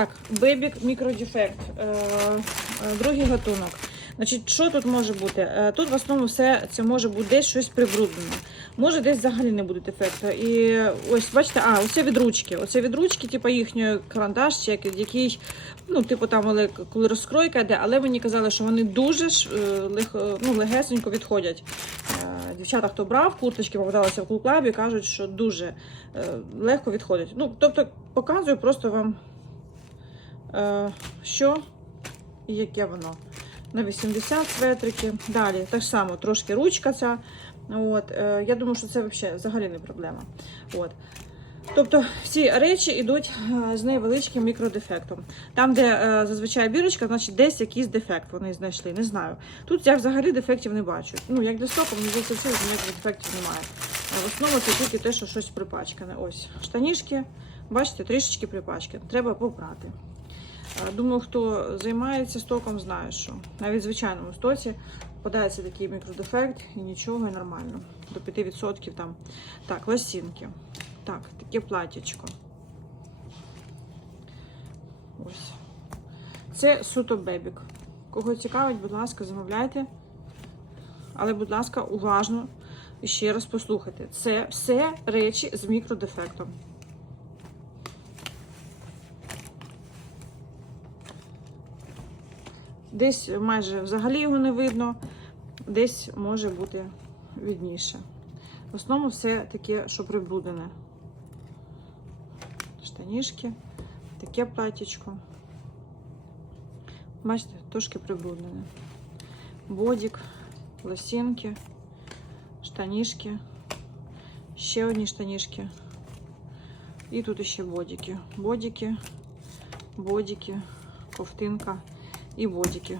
Так, бебік мікродефект. Е, е, другий гатунок. Значить, що тут може бути? Е, Тут в основному все це може бути десь щось прибруднене. Може, десь взагалі не буде дефекту. І ось бачите, а оце від ручки. Оце від ручки, типу їхньої карандаш, чи який, ну, типу там, але коли розкройка йде, але мені казали, що вони дуже ну, легесенько відходять. Дівчата, хто брав, курточки попадалися в клуб-клабі, кажуть, що дуже легко відходять. Ну, тобто, показую просто вам, що і яке воно. На 80 светрики. Далі так само трошки ручка ця. От, е, я думаю, що це взагалі, не проблема. От. Тобто всі речі йдуть е, з невеличким мікродефектом. Там, де е, зазвичай бірочка, значить десь якийсь дефект вони знайшли. Не знаю. Тут я взагалі дефектів не бачу. Ну, як для стопу, мені здається, все ніяких дефектів немає. Е, В основному це тільки те, що щось припачкане. Ось штанішки, бачите, трішечки припачкане. Треба попрати. Е, Думаю, хто займається стоком, знає, що навіть в звичайному стоці попадається такий мікродефект і нічого, і нормально. До 5% там. Так, лосінки. Так, таке платячко. Ось. Це суто бебік. Кого цікавить, будь ласка, замовляйте. Але, будь ласка, уважно ще раз послухайте. Це все речі з мікродефектом. Десь майже взагалі його не видно, десь може бути відніше. В основному все таке, що прибрудене. Штанішки, таке платічко. Бачите, трошки прибруднене. Бодік, лосінки, штанішки, ще одні штанішки. І тут ще бодіки. Бодіки, бодіки, ковтинка і бодіки.